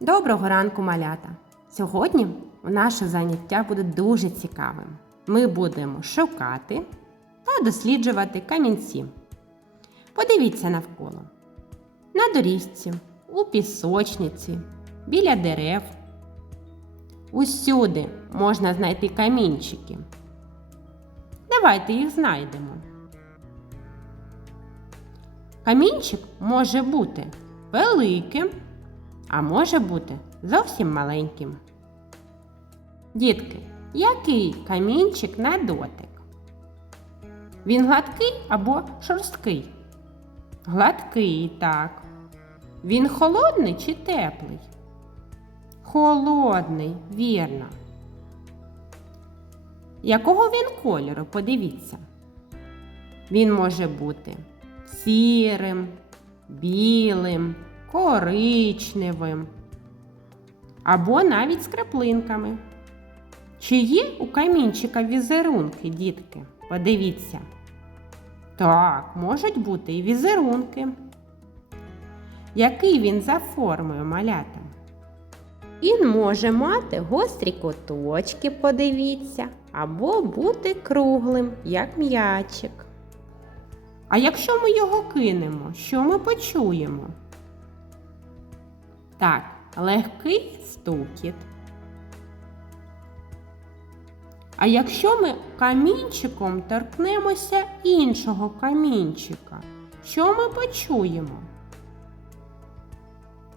Доброго ранку, малята! Сьогодні наше заняття буде дуже цікавим. Ми будемо шукати та досліджувати камінці. Подивіться навколо. На доріжці, у пісочниці, біля дерев. Усюди можна знайти камінчики. Давайте їх знайдемо. Камінчик може бути великим, а може бути зовсім маленьким. Дітки, який камінчик на дотик? Він гладкий або шорсткий? Гладкий, так. Він холодний чи теплий? Холодний, вірно. Якого він кольору? Подивіться. Він може бути сірим, білим, коричневим або навіть з. Чи є у камінчика візерунки, дітки? Подивіться. Так, можуть бути і візерунки. Який він за формою малята? Він може мати гострі куточки, подивіться, або бути круглим, як м'ячик. А якщо ми його кинемо, що ми почуємо? Так, легкий стукіт. А якщо ми камінчиком торкнемося іншого камінчика, що ми почуємо?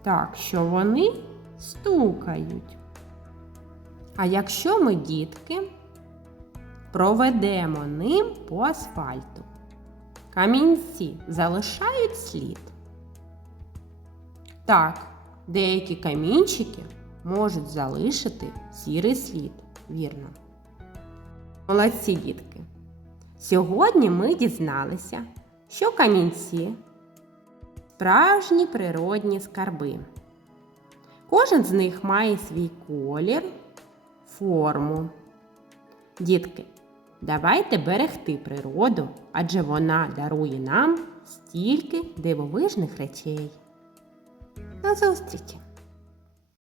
Так, що вони стукають. А якщо ми, дітки, проведемо ним по асфальту, камінці залишають слід. Так, деякі камінчики можуть залишити сірий слід, вірно. Молодці дітки! Сьогодні ми дізналися, що камінці справжні природні скарби. Кожен з них має свій колір, форму. Дітки, давайте берегти природу, адже вона дарує нам стільки дивовижних речей. До!